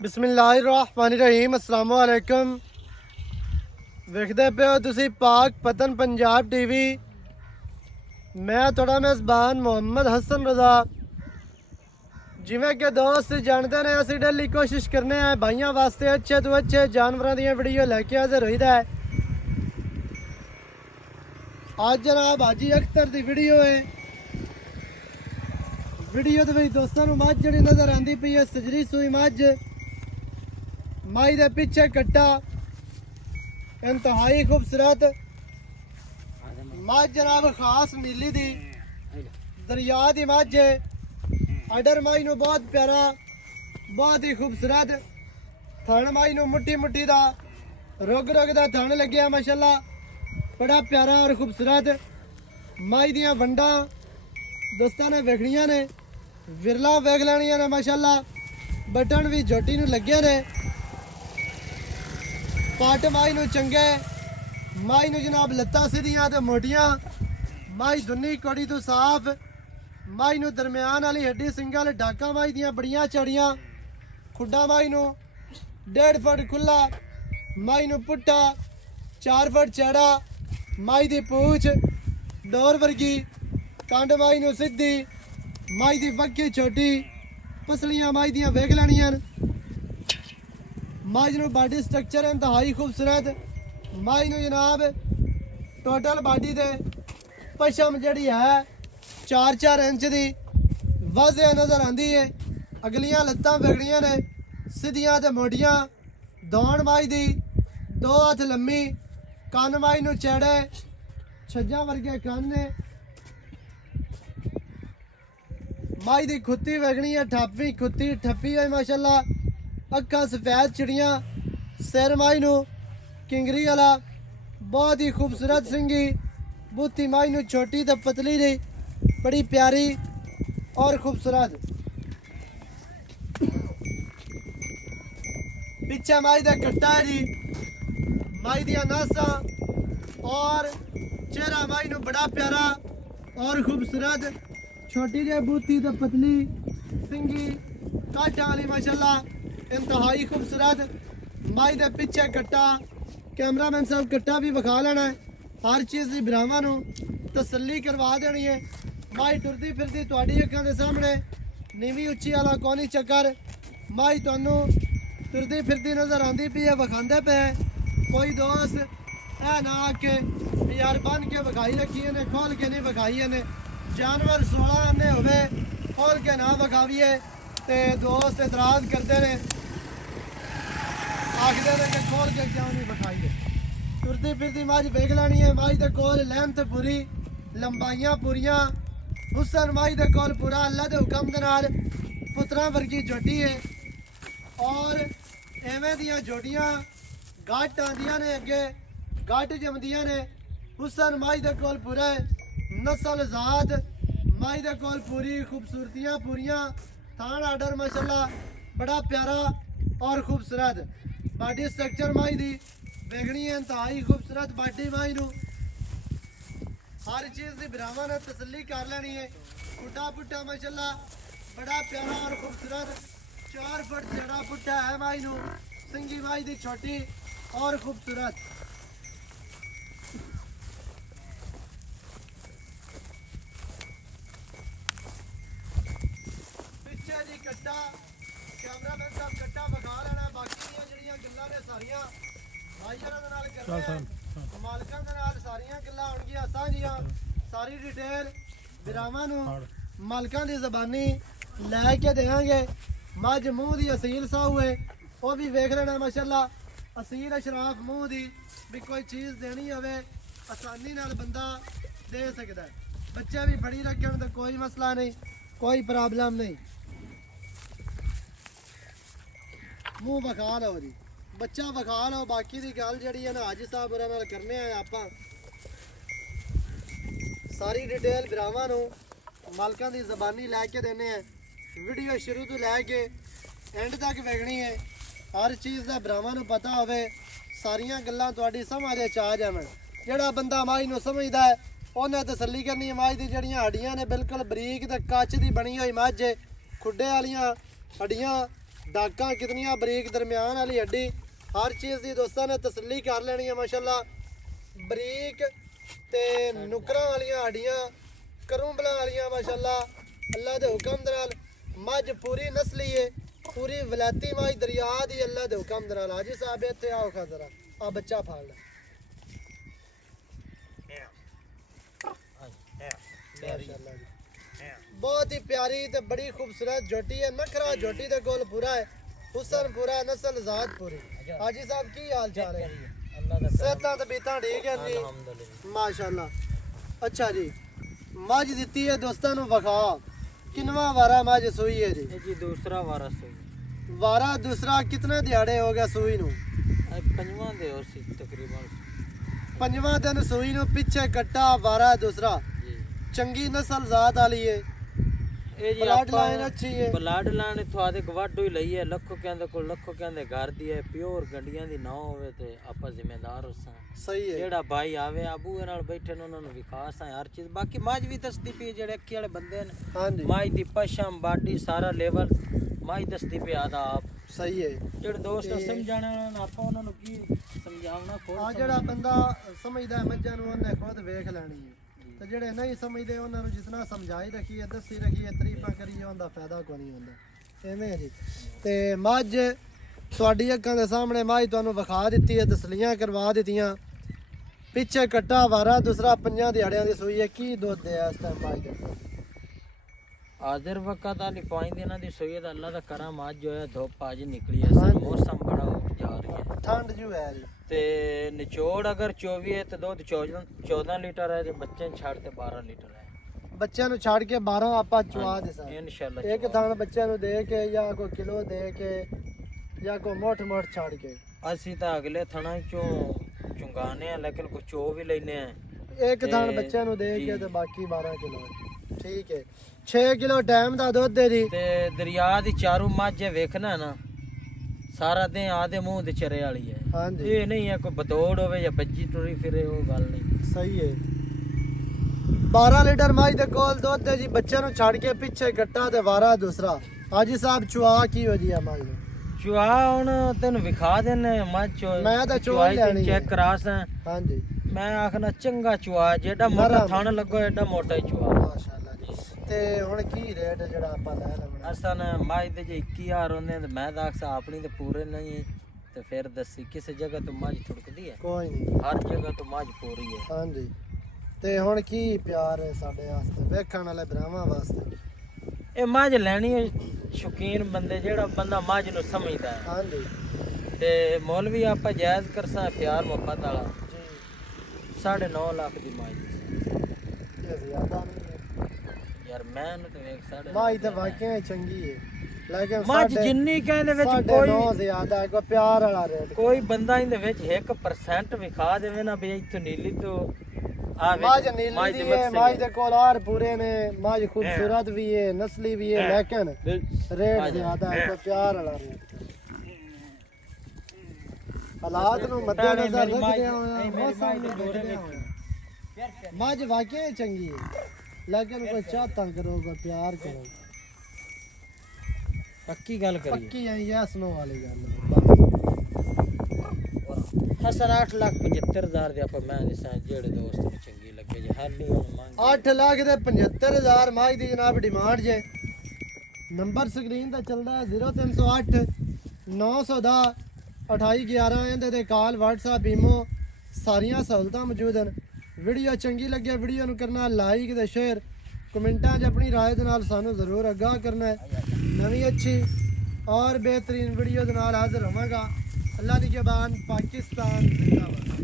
बिस्मिल्लाहिर्रहमानिर्रहीम अस्सलाम वालेकुम। वेखदे पे हो तुसी पाक पतन पंजाब टीवी। मैं थोड़ा मेज़बान मोहम्मद हसन रज़ा। जिमें के दोस्त जानते ने असी डेली कोशिश करने हैं भाइयों वास्ते अच्छे तो अच्छे जानवरों दी वीडियो लैके हाजिर होईदा है। आज जनाब हाजी अख्तर दी वीडियो है। वीडियो दे विच दोस्तां नूं मझ जिहड़ी नज़र आंदी पई है सजरी सूई मझ, माई दे पिछे कट्टा इंतहाई खूबसूरत मझ जनाब खास नीली दी दरिया दी मझ है। अडर माई नूं बहुत प्यारा बहुत ही खूबसूरत थन माई नूं मुट्ठी मुट्ठी दा रुग रुग दा थन लग्या माशाल्लाह, बड़ा प्यारा और खूबसूरत माई दियां वंडा दोस्तां ने वेखणियां ने, विरला वेख लैणियां ने माशाल्लाह। बटन भी झोटी नूं लगे ने। पट माई नूं चंगे, माई नूं जनाब लत्तां सीधियां ते मोटियां, माई दुन्नी कड़ी तो साफ, माई नूं दरम्यान वाली हड्डी सिंगल डाका माई दियां बड़ियां चढ़ियां, खुड्डा माई नूं 1.5 फुट खुला, माई नूं पुट्ठा 4 फुट चौड़ा, माई दी पूछ डोर वर्गी, कंड माई नूं सीधी, माई दी बक्की छोटी, पसलियां माई दियां वेख लैणियां। माई नूं बॉडी स्ट्रक्चर इंतहाई खूबसूरत, माई नूं जनाब टोटल बॉडी दे पशम जिहड़ी है 4-4 इंच दी वाज़िया नज़र आंदी है। अगलियां लत्तां वेखणियां ने सीधियां ते मोटियां, दौड़ माई दी 2 हथ लम्मी, कन्न माई नूं चैड़े छज्जां वर्गे कन्न ने। माई दी खुत्ती वेखणी है ठप्पी खुत्ती ठप्पी है माशाल्लाह, अखा सफेद चिड़ियां, सिर माई नूं किंगरी वाला बहुत ही खूबसूरत सिंगी, बुत्ती माई नूं छोटी ते पतली दी बड़ी प्यारी और खूबसूरत। पिछे माई दा कट्टा है जी, माई दिया नासा और चेहरा माई नूं बड़ा प्यारा और खूबसूरत, छोटी जी बूथी ते पतली सिंगी काठा वाली माशाल्लाह इंतहाई खूबसूरत। माई दे पिछे कट्टा, कैमरामैन साहब कट्टा भी विखा लेना है, हर चीज़ की भरावां नूं तसल्ली करवा देनी है। माई टुरदी फिरदी तुहाडी अखां दे सामने, नीवी उच्ची वाला कोनी चक्कर, माई तुहानूं टुरदी फिरदी नज़र आंदी पई है, विखांदे पे। कोई दोस्त ऐ ना आके यार बन के विखाई रखी ने, खोल के नहीं विखाई ने। जानवर 16 आने होवे खोल के ना विखावीए ते दोस्त इतराज करते ने, आखते ने कि खोल के क्यों नहीं विखाईए। टुरदी फिरदी मझ वेख लैनी है। माई दे कोल लैंथ पूरी, लंबाइयां पूरियां, हुसन माई दे कोल पूरा अल्लाह दे हुक्म दे नाल पुत्तरां वर्गी जोटी है। और एवें दियां जोटियां गट आंदियां ने, अगे गट जमदियां ने। हुसन माई दे कोल पूरा है, नस्ल ज़ात माई दे कोल पूरी, खूबसूरतियां पूरियां, थान आर्डर माशाल्लाह बड़ा प्यारा और खूबसूरत। बॉडी स्ट्रक्चर माई दी वेखनी है इंतहाई खूबसूरत बॉडी माई नूं, हर चीज़ की भरावां ने तसल्ली कर लेनी है। पुट्ठा पुट्ठा माशाल्लाह बड़ा प्यारा और खूबसूरत, 4 फुट चौड़ा पुट्ठा है माई नूं, सिंगी माई दी छोटी और खूबसूरत। पिछे जी कट्टा, कैमरामैन साहब कट्टा विखा लेना। बाकी दी जिहड़ियां गल्लां ने सारियां भाईयां दे नाल करने आ, मालकां दे नाल सारियां गल्लां होणगियां सांझियां। सारी डिटेल बिरावां नूं मालकां दी ज़बानी लै के देंगे। मझ मूँह दी असील साहू है, वो भी वेख लेना माशाल्लाह। असील अशराफ मूँह दी भी कोई चीज़ देनी होवे आसानी नाल बंदा दे सकदा है। बच्चे भी फड़ी रखन तो कोई मसला नहीं, कोई प्रॉब्लम नहीं। मूँह विखा लो जी, बच्चा विखा लो। बाकी की गल जी है ना हाजी साहब होरां नाल करने आ आपां। सारी डिटेल भरावां नूं मालकां दी ज़बानी लैके देने हैं। वीडियो शुरू तो लैके एंड तक वेखनी है, हर चीज़ का भरावां नूं पता होवे, सारियां गल्लां तुहाडी समझ च आ जावन। जिहड़ा बंदा माई नूं समझदा है उन्हें तसल्ली करनी है। मझ दी जड़ियां हड्डियां ने बिल्कुल बरीक ते कच दी बनी हुई मझ, खुड्डे वालियां हड्डियां डाका कितनियां बरीक दरमियान वाली हड्डी हर चीज़ की दोस्तों ने तसल्ली कर लेनी है माशाल्लाह। बरीक ते नुकरां वालियां हड्डियां करूंबलां वालियां माशाल्लाह अल्लाह दे हुक्म दे नाल मझ पूरी नस्ली है पूरी वलैती मझ दरिया दी अल्लाह दे हुक्म दे नाल। हाजी साहब इत्थे आओ खा जरा आ बच्चा फाड़ ले माशाल्लाह जी बहुत ही प्यारी ते बड़ी खूबसूरत झोटी है। नखरा झोटी दे कोल पूरा है हुसन पूरा नस्ल जात पूरी। हाजी साहब की हाल चाल है? सेहतां तबीयतां ठीक है जी माशाल्लाह। अच्छा जी मझ दित्ती है दोस्तां नूं वखा किनवा वारा मझ सूई है जी? जी दूसरा वारा सूई। वारा दूसरा कितने दिहाड़े हो गया सूई नूं? पंजवां दे और सी तकरीबन पंजवां दिन सूई नूं पिछे कट्टा वारा दूसरा जी। चंगी नस्ल जात वाली है ਇਹ ਜੀ ਬਲੱਡ ਲਾਈਨ ਅੱਛੀ ਹੈ। ਬਲੱਡ ਲਾਈਨ ਤੁਹਾਡੇ ਗਵਾਡੋ ਹੀ ਲਈ ਹੈ ਲੱਖੋ ਕਹਿੰਦੇ ਕੋਲ ਲੱਖੋ ਕਹਿੰਦੇ ਘਰ ਦੀ ਹੈ ਪਿਓਰ ਗੰਡੀਆਂ ਦੀ ਨਾ ਹੋਵੇ ਤੇ ਆਪਾਂ ਜ਼ਿੰਮੇਦਾਰ ਹੋਸਾਂ। ਸਹੀ ਹੈ ਜਿਹੜਾ ਭਾਈ ਆਵੇ ਆਬੂ ਨਾਲ ਬੈਠੇ ਨੇ ਉਹਨਾਂ ਨੂੰ ਵਿਕਾਸ ਹੈ ਹਰ ਚੀਜ਼। ਬਾਕੀ ਮਾਝ ਵੀ ਦੱਸਦੀ ਪਈ ਜਿਹੜੇ ਅੱਖੀ ਵਾਲੇ ਬੰਦੇ ਨੇ ਹਾਂਜੀ ਮਾਝ ਦੀ ਪਛਮ ਬਾਡੀ ਸਾਰਾ ਲੈਵਲ ਮਾਝ ਦੱਸਦੀ ਪਈ ਆਦਾ ਆਪ। ਸਹੀ ਹੈ ਜਿਹੜੇ ਦੋਸਤ ਸਮਝਾਣੇ ਉਹਨਾਂ ਨੂੰ ਆਪਾਂ ਉਹਨਾਂ ਨੂੰ ਕੀ ਸਮਝਾਉਣਾ ਆ ਜਿਹੜਾ ਬੰਦਾ ਸਮਝਦਾ ਮੱਝਾਂ ਨੂੰ ਉਹਨੇ ਖੁਦ ਵੇਖ ਲੈਣੀ ਹੈ ਤੇ ਜਿਹੜੇ ਨਹੀਂ ਸਮਝਦੇ ਉਹਨਾਂ ਨੂੰ ਜਿਤਨਾ ਸਮਝਾਈ ਰੱਖੀਏ ਦੱਸੀ ਰੱਖੀਏ ਤਾਰੀਫਾਂ ਕਰੀਏ ਉਹਦਾ ਫਾਇਦਾ ਕੋਈ ਨਹੀਂ ਹੁੰਦਾ ਐਵੇਂ ਹੈ ਜੀ। ਤੇ ਮੱਝ ਤੁਹਾਡੀ ਅੱਖਾਂ ਦੇ ਸਾਹਮਣੇ ਮੱਝ ਤੁਹਾਨੂੰ ਵਿਖਾ ਦਿੱਤੀ ਹੈ ਤਸਲੀਆਂ ਕਰਵਾ ਦਿੱਤੀਆਂ ਪਿੱਛੇ ਕੱਟਾ ਵਾਰਾ ਦੂਸਰਾ ਪੰਜਾਂ ਦਿਹਾੜਿਆਂ ਦੀ ਸੂਈ ਹੈ। ਕੀ ਦੁੱਧ ਹੈ ਇਸ ਟਾਈਮ ਮੱਝ ਦਾ? ਹਾਜ਼ਰ ਵਕਤ ਵਾਲੀ ਪਾਣੀ ਦੇ ਇਹਨਾਂ ਦੀ ਸੋਈ ਦਾ ਅੱਲਾ ਦਾ ਕਰਮ ਅੱਜ ਹੋਇਆ ਧੁੱਪ ਅੱਜ ਨਿਕਲੀ ਹੈ ਸਰ ਮੌਸਮ ਬੜਾ ਹੋ ਜਾ ਰਹੀ ਹੈ ਠੰਡ ਜੂ ਹੈ ਜੀ ਤੇ ਨਿਚੋੜ ਅਗਰ 24 ਹੈ ਤੇ ਦੁੱਧ 14 ਲੀਟਰ ਹੈ ਤੇ ਬੱਚੇ ਨੂੰ ਛੱਡ ਤੇ 12 ਲੀਟਰ ਹੈ। ਬੱਚਿਆਂ ਨੂੰ ਛੱਡ ਕੇ 12 ਆਪਾਂ ਚਵਾ ਦੇ ਸਾਂ ਇਨਸ਼ਾਅੱਲਾ ਇੱਕ ਥਾਂ ਬੱਚਿਆਂ ਨੂੰ ਦੇ ਕੇ ਜਾਂ ਕੋਈ ਕਿਲੋ ਦੇ ਕੇ ਜਾਂ ਕੋਈ ਮੋਠ ਛੱਡ ਕੇ ਅਸੀਂ ਤਾਂ ਅਗਲੇ ਥਣਾ ਚੋਂ ਚੁੰਗਾਨੇ ਆ ਲੇਕਿਨ ਕੁਝ ਚੋ ਵੀ ਲੈਨੇ ਆ ਇੱਕ ਥਾਂ ਬੱਚਿਆਂ ਨੂੰ ਦੇ ਕੇ ਤੇ ਬਾਕੀ 12 ਕਿਲੋ ਠੀਕ ਹੈ 6 ਕਿਲੋ ਟਾਈਮ ਦਾ ਦੁੱਧ ਹੈ ਜੀ। ਤੇ ਦਰਿਆ ਦੀ ਚਾਰੂ ਮੱਝ ਵੇਖਣਾ ਨਾ ਸਾਰਾ ਦਿਨ ਆਦੇ ਮੂੰਹ ਦੇ ਚਰੇ ਵਾਲੀ ਹੈ। ਹਾਂਜੀ ਇਹ ਨਹੀਂ ਹੈ ਕੋਈ ਬਤੌੜ ਹੋਵੇ ਜਾਂ ਬੱਜੀ ਟੁਰੀ ਫਿਰੇ ਉਹ ਗੱਲ ਨਹੀਂ। ਸਹੀ ਹੈ 12 ਲੀਟਰ ਮੱਝ ਦੇ ਕੋਲ ਦੁੱਧ ਹੈ ਜੀ। ਬੱਚਿਆਂ ਨੂੰ ਛੱਡ ਕੇ ਪਿੱਛੇ ਗੱਟਾ ਤੇ ਵਾਰਾ ਦੂਸਰਾ। ਹਾਜੀ ਸਾਹਿਬ ਚੁਆ ਕੀ ਹੋ ਜੀ ਆ ਮੱਝ ਨੂੰ? ਚੁਆ ਹੁਣ ਤੈਨੂੰ ਵਿਖਾ ਦੇਣੇ ਮੱਝ ਚੋ ਮੈਂ ਤਾਂ ਚੁਆ ਹੀ ਲੈਣੀ ਚੈੱਕ ਕਰਾਸ ਹੈ। ਹਾਂਜੀ ਮੈਂ ਆਖਣਾ ਚੰਗਾ ਚੁਆ ਜਿਹੜਾ ਮੋਟਾ ਥਣ ਲੱਗੋ ਐਡਾ ਮੋਟਾ ਹੀ ਚੁਆ ਮਾਸ਼ਾਅੱਲਾ ਜੀ। ਤੇ ਹੁਣ ਕੀ ਰੇਟ ਜਿਹੜਾ ਆਪਾਂ ਲੈ ਲਵਾਂਗੇ? ਅਸਨ ਮੱਝ ਦੇ ਜੇ 21000 ਹੁੰਦੇ ਤੇ ਮੈਂ ਤਾਂ ਆਖਦਾ ਆਪਣੀ ਤੇ ਪੂਰੇ ਨਹੀਂ ਤੇ ਫਿਰ ਦੱਸੀ ਕਿਸੇ ਜਗ੍ਹਾ ਤੋਂ ਮੱਝ ਥੁੜਕਦੀ ਹੈ? ਕੋਈ ਨਹੀਂ ਹਰ ਜਗ੍ਹਾ ਤੋਂ ਮੱਝ ਪੂਰੀ ਹੈ। ਹਾਂਜੀ ਤੇ ਹੁਣ ਕੀ ਪਿਆਰ ਹੈ ਸਾਡੇ ਵਾਸਤੇ ਵੇਖਣ ਵਾਲੇ ਭਰਾਵਾਂ ਵਾਸਤੇ? ਇਹ ਮੱਝ ਲੈਣੀ ਹੈ ਸ਼ੌਕੀਨ ਬੰਦੇ ਜਿਹੜਾ ਬੰਦਾ ਮੱਝ ਨੂੰ ਸਮਝਦਾ ਹੈ। ਹਾਂਜੀ ਤੇ ਮੁੱਲ ਵੀ ਆਪਾਂ ਜਾਇਜ਼ ਕਰਸਾਂ ਪਿਆਰ ਮੁਹੱਬਤ ਵਾਲਾ ਜੀ 9.5 ਲੱਖ ਦੀ ਮੱਝ ਇਹ ਜ਼ਿਆਦਾ ਨਹੀਂ ਹੈ ਯਾਰ ਮੈਂ ਨੂੰ ਤੇ ਵੇਖ 9.5 ਮਾਈ ਤਾਂ ਵਾਕਿਆ ਚੰਗੀ ਹੈ ਲੇਕਿਨ ਮੱਝ ਜਿੰਨੀ ਕਹਿੰਦੇ ਵਿੱਚ ਕੋਈ ਨੌ ਜ਼ਿਆਦਾ ਹੈ, ਕੋਈ ਪਿਆਰ ਵਾਲਾ ਰੇਟ ਕੋਈ ਬੰਦਾ ਇਹਦੇ ਵਿੱਚ 1% ਵਿਖਾ ਦੇਵੇ ਨਾ ਵੀ ਇੱਥੋਂ ਨੀਲੀ ਤੋਂ ਆ ਮੱਝ ਨੀਲੀ ਦੀ ਹੈ ਮੱਝ ਦੇ ਕੋਲ ਆਰ ਪੂਰੇ ਨੇ ਮੱਝ ਖੂਬਸੂਰਤ ਵੀ ਹੈ ਨਸਲੀ ਵੀ ਹੈ ਲੇਕਿਨ ਰੇਟ ਜ਼ਿਆਦਾ ਹੈ ਕੋਈ ਪਿਆਰ ਵਾਲਾ ਰੇਟ ਹਾਲਾਤ ਨੂੰ ਮੱਦੇ ਨਜ਼ਰ ਰੱਖਦੇ ਹੋਏ ਮੌਸਮ ਨੂੰ ਦੇਖਦੇ ਹੋਏ ਮੱਝ ਵਾਕਿਆ ਚੰਗੀ ਹੈ ਲੇਕਿਨ ਕੋਈ ਚਾਹਤਾ ਕਰੋ ਕੋਈ ਪਿਆਰ ਕਰੋ ਪੱਕੀ ਗੱਲ ਕਰੀਏ ਪੱਕੀ ਹੈ ਯੈਸ ਨੋ ਵਾਲੀ ਗੱਲ ਹਸਨ 8,75,000 ਦੇ ਆਪਾਂ ਮੈਂ ਦਿਸਾਂ ਜਿਹੜੇ ਦੋਸਤ ਨੂੰ ਚੰਗੀ ਲੱਗੇ ਜੇ ਹਾਲੀ ਹੁਣ ਮੰਗ 8 ਲੱਖ ਦੇ 75,000 ਮੱਝ ਦੀ ਜਨਾਬ ਡਿਮਾਂਡ ਜੇ ਨੰਬਰ ਸਕਰੀਨ ਤੇ ਚੱਲਦਾ ਹੈ 0308 910 2811 ਇਹਦੇ ਤੇ ਕਾਲ WhatsApp ਈਮੋ ਸਾਰੀਆਂ ਸਹੂਲਤਾਂ ਮੌਜੂਦ ਹਨ। ਵੀਡੀਓ ਚੰਗੀ ਲੱਗੇ ਵੀਡੀਓ ਨੂੰ ਕਰਨਾ ਲਾਈਕ ਤੇ ਸ਼ੇਅਰ ਕਮੈਂਟਾਂ 'ਚ ਆਪਣੀ ਰਾਏ ਦੇ ਨਾਲ ਸਾਨੂੰ ਜ਼ਰੂਰ ਆਗਾਹ ਕਰਨਾ ਹੈ। ਨਵੀਂ ਅੱਛੀ ਔਰ ਬਿਹਤਰੀਨ ਵੀਡੀਓ ਦੇ ਨਾਲ ਹਾਜ਼ਰ ਹੋਵਾਂਗਾ। अल्लाह की ज़बान पाकिस्तान जिंदाबाद।